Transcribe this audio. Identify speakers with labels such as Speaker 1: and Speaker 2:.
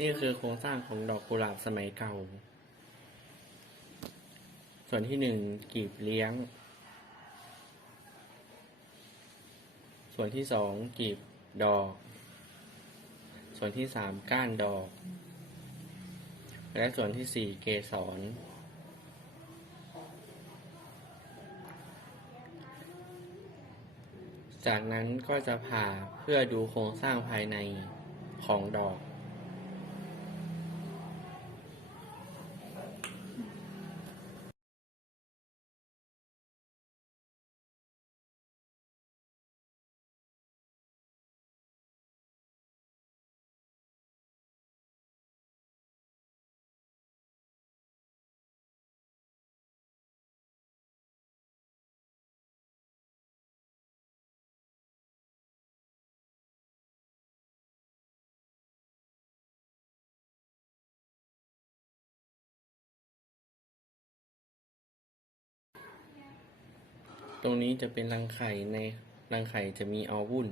Speaker 1: นี่คือโครงสร้างของดอกกุหลาบสมัยเก่า ส่วนที่หนึ่งกีบเลี้ยง ส่วนที่สองกีบดอก ส่วนที่สามก้านดอก และส่วนที่สี่เกสร จากนั้นก็จะผ่าเพื่อดูโครงสร้างภายในของดอก ตรงนี้จะเป็นรังไข่ในรังไข่จะมีออวุ่น